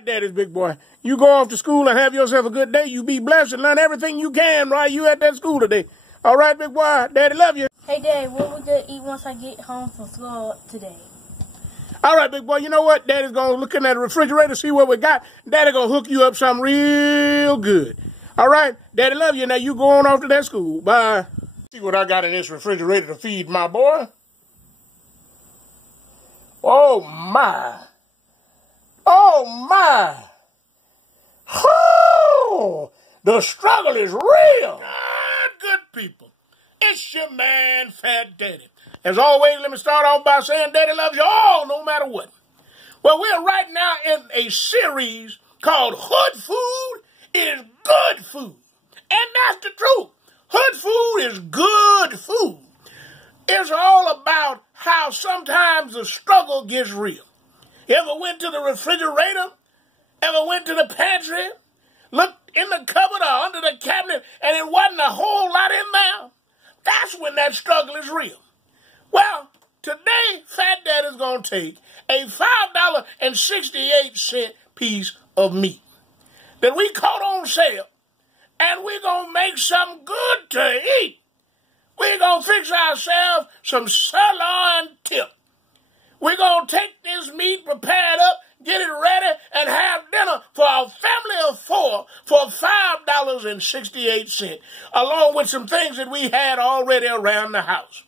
right, Daddy's big boy. You go off to school and have yourself a good day. You be blessed and learn everything you can while you at that school today. All right, big boy. Daddy love you. Hey, Dad, what we gonna eat once I get home from school today? All right, big boy. You know what? Daddy's gonna look in that refrigerator, see what we got. Daddy gonna hook you up something real good. All right, Daddy love you. Now you go on off to that school. Bye. See what I got in this refrigerator to feed my boy. Oh my. Oh my. Oh, the struggle is real. Good people. It's your man, Phatt Daddy. As always, let me start off by saying Daddy loves you all, no matter what. Well, we're right now in a series called Hood Food is Good Food. And that's the truth. Hood food is good food. It's all about how sometimes the struggle gets real. You ever went to the refrigerator? Ever went to the pantry? Looked in the cupboard or under the cabinet and it wasn't a whole lot in there? That's when that struggle is real. Well, today, Phatt Daddy's going to take a $5.68 piece of meat that we caught on sale, and we're going to make something good to eat. We're going to fix ourselves some sirloin tip. We're going to take this meat, prepare it up, get it ready, and have dinner for a family of 4 for $5.68, along with some things that we had already around the house.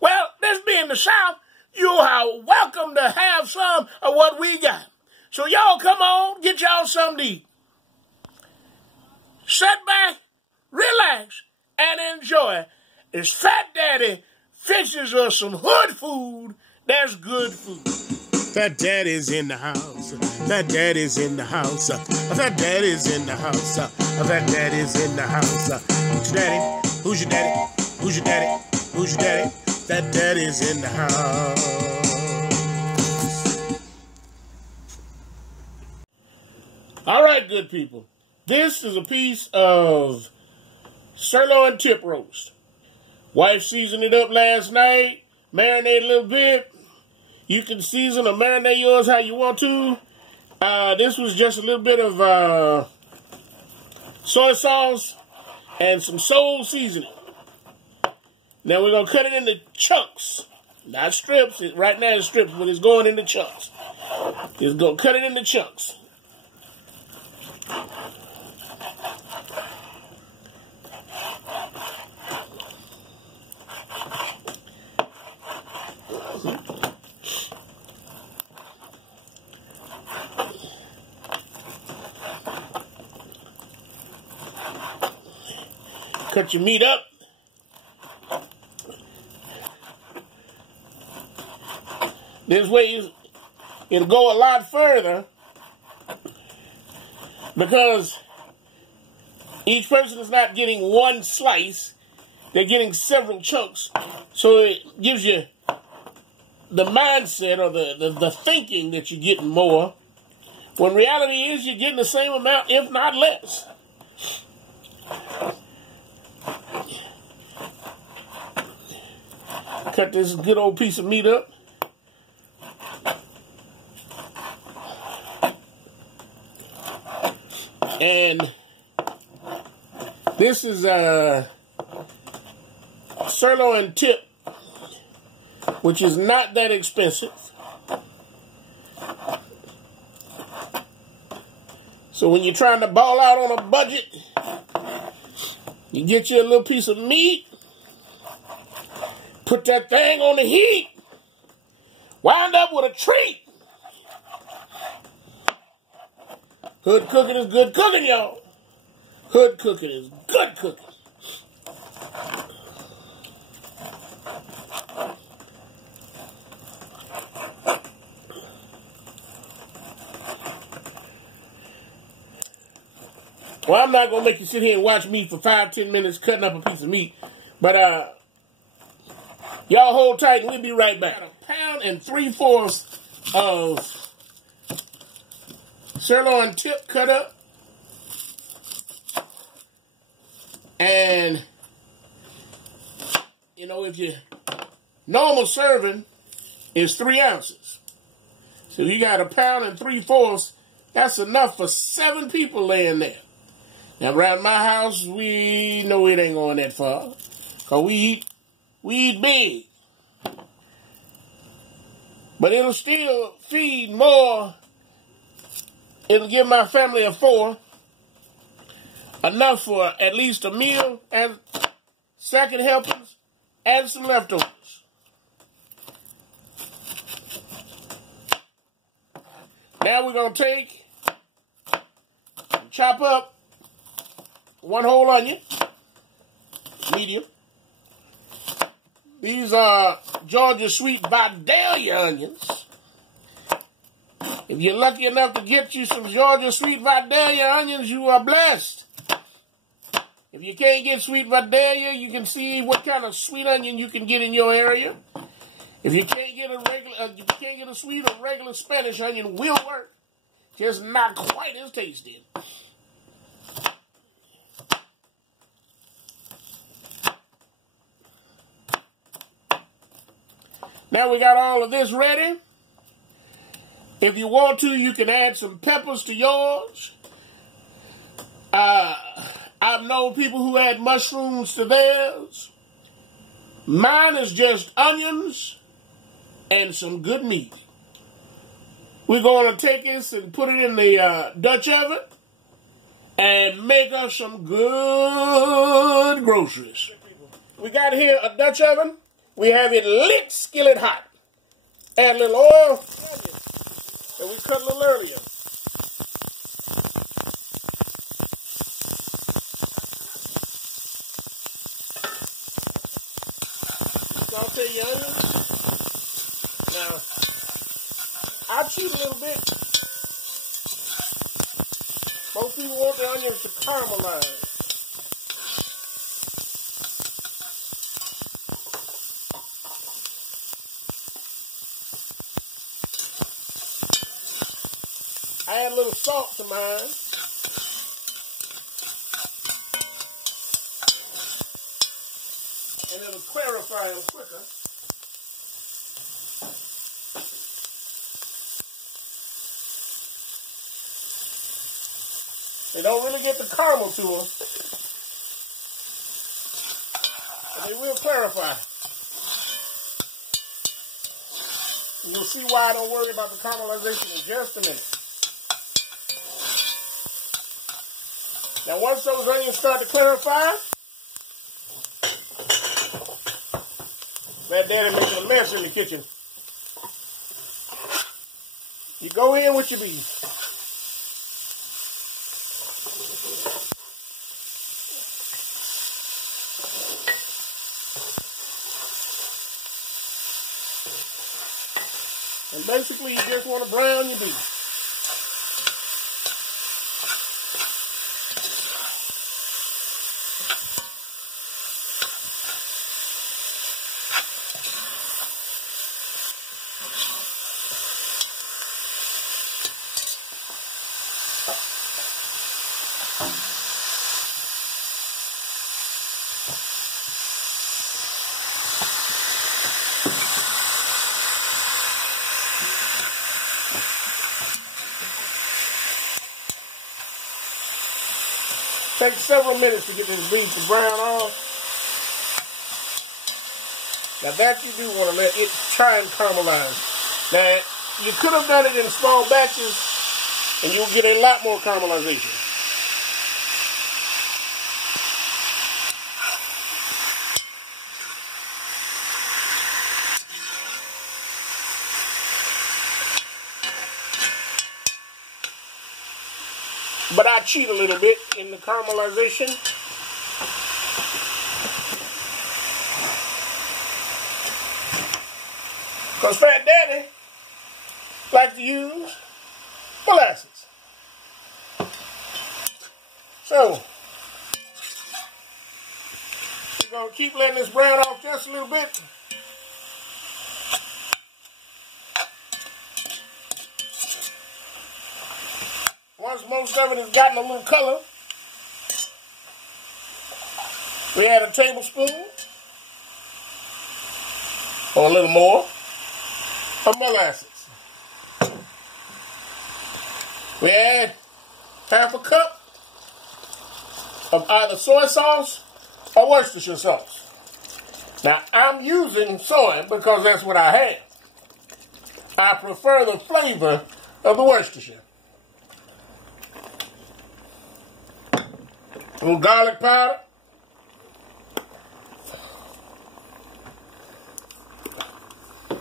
Well, this being the South, you are welcome to have some of what we got. So y'all come on, get y'all something to eat. Sit back, relax, and enjoy as Phatt Daddy fixes us some hood food that's good food. Phatt Daddy's in the house. Phatt Daddy's in the house. Phatt Daddy's in the house. Phatt Daddy's in the house. Who's your daddy? Who's your daddy? Who's your daddy? Who's your daddy? Phatt Daddy's in the house. All right, good people. This is a piece of sirloin tip roast. Wife seasoned it up last night, marinated a little bit. You can season or marinate yours how you want to. This was just a little bit of soy sauce and some soul seasoning. Now we're going to cut it into chunks. Not strips. Right now it's strips, but it's going into chunks. It's going to cut it into chunks. Cut your meat up. This way it'll go a lot further because each person is not getting one slice. They're getting several chunks. So it gives you the mindset or the thinking that you're getting more, when reality is you're getting the same amount, if not less. Cut this good old piece of meat up. And this is a sirloin tip, which is not that expensive. So when you're trying to ball out on a budget, you get you a little piece of meat, put that thing on the heat, wind up with a treat. Hood cooking is good cooking, y'all. Hood cooking is good cooking. Well, I'm not going to make you sit here and watch me for 5-10 minutes cutting up a piece of meat. But, y'all hold tight and we'll be right back. Got 1 3/4 of sirloin tip cut up. And, you know, if your normal serving is 3 ounces. So you got 1 3/4 That's enough for 7 people laying there. Now, around my house, we know it ain't going that far. Because we eat big. But it'll still feed more. It'll give my family of 4 enough for at least a meal and second helpings and some leftovers. Now we're going to take and chop up 1 whole onion, medium. These are Georgia Sweet Vidalia onions. If you're lucky enough to get you some Georgia Sweet Vidalia onions, you are blessed. If you can't get Sweet Vidalia, you can see what kind of sweet onion you can get in your area. If you can't get a sweet or regular Spanish onion, will work. Just not quite as tasty. Now we got all of this ready. If you want to, you can add some peppers to yours. I've known people who add mushrooms to theirs. Mine is just onions and some good meat. We're going to take this and put it in the Dutch oven and make us some good groceries. We got here a Dutch oven. We have it lit skillet hot. Add a little oil that we cut a little earlier. Saute your onions. Now, I cheat a little bit. Most people want the onions to caramelize. I add a little salt to mine. And it'll clarify them quicker. They don't really get the caramel to them, but they will clarify. You'll see why I don't worry about the caramelization in just a minute. Now, once those onions start to clarify, that daddy making a mess in the kitchen. You go in with your beef. And basically, you just want to brown your beef. Takes several minutes to get this beef to brown off. Now that you do want to let it try and caramelize. Now, you could have done it in small batches and you'll get a lot more caramelization. But I cheat a little bit in the caramelization. Because Phatt Daddy likes to use molasses. So, we're going to keep letting this brown off just a little bit. Once most of it has gotten a little color, we add a tablespoon or a little more of molasses. We add half a cup of either soy sauce or Worcestershire sauce. Now, I'm using soy because that's what I have. I prefer the flavor of the Worcestershire. A little garlic powder. A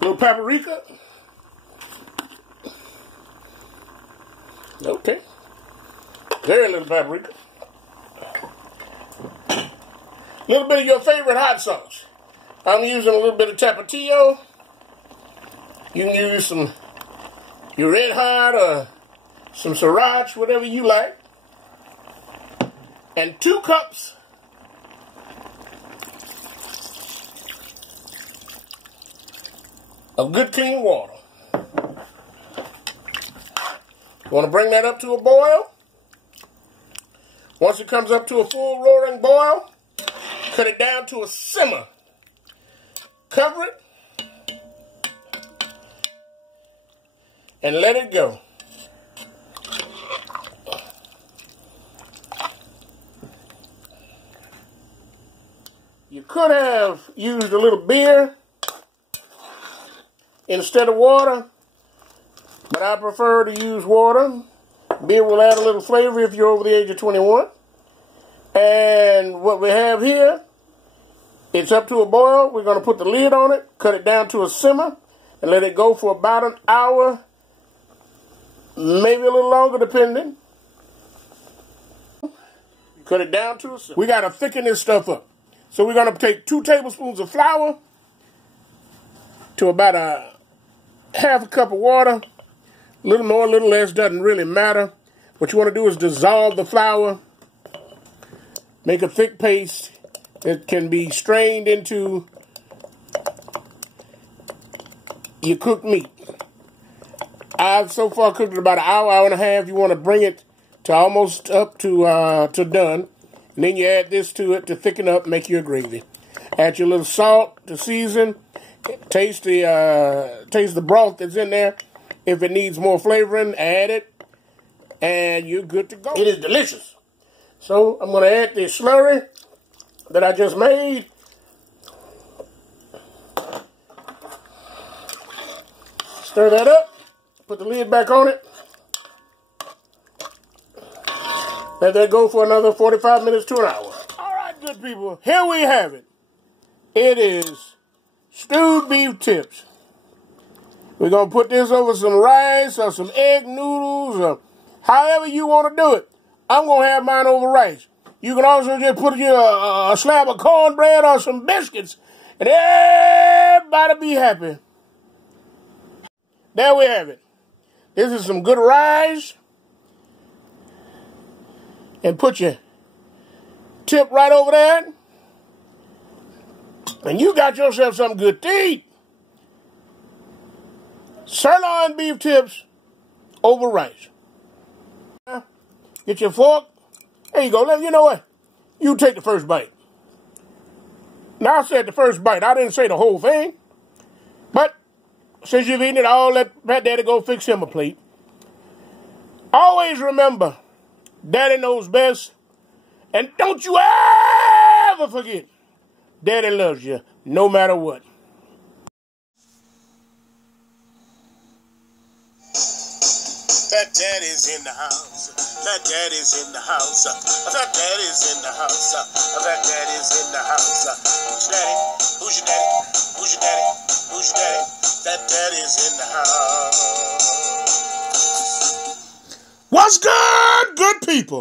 little paprika. Okay. Very little paprika. A little bit of your favorite hot sauce. I'm using a little bit of Tapatio. You can use some your Red Hot or some Sriracha, whatever you like. And 2 cups of good clean water. You want to bring that up to a boil. Once it comes up to a full roaring boil, cut it down to a simmer. Cover it and let it go. You could have used a little beer instead of water, but I prefer to use water. Beer will add a little flavor if you're over the age of 21. And what we have here, it's up to a boil. We're going to put the lid on it, cut it down to a simmer, and let it go for about an hour, maybe a little longer depending. Cut it down to a simmer. We got to thicken this stuff up. So we're going to take 2 tablespoons of flour to about a half a cup of water. A little more, a little less, doesn't really matter. What you want to do is dissolve the flour. Make a thick paste that can be strained into your cooked meat. I've so far cooked it about an hour, hour and a half. You want to bring it to almost up to done. And then you add this to it to thicken up, make your gravy. Add your little salt to season. Taste the broth that's in there. If it needs more flavoring, add it. And you're good to go. It is delicious. So I'm going to add the slurry that I just made. Stir that up. Put the lid back on it. Let that go for another 45 minutes to an hour. All right, good people. Here we have it. It is stewed beef tips. We're going to put this over some rice or some egg noodles or however you want to do it. I'm going to have mine over rice. You can also just put a slab of cornbread or some biscuits and everybody be happy. There we have it. This is some good rice. And put your tip right over there. And you got yourself something good to eat. Sirloin beef tips over rice. Get your fork. There you go. You know what? You take the first bite. Now, I said the first bite. I didn't say the whole thing. But since you've eaten it, I'll let Phat Daddy go fix him a plate. Always remember, Daddy knows best. And don't you ever forget, Daddy loves you no matter what. Phat Daddy's in the house. Phat Daddy's in the house. Phat Daddy's in the house. Phat Daddy's in the house. Who's your daddy? Who's your daddy? Who's your daddy? Who's your daddy? Phat Daddy's in the house. What's good, good people?